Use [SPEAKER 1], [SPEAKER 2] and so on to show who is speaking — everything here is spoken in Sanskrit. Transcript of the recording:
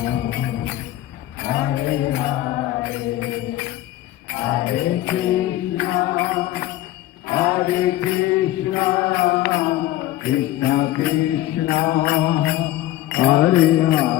[SPEAKER 1] Hare Hare Krishna Hare Krishna Krishna, Krishna Krishna Hare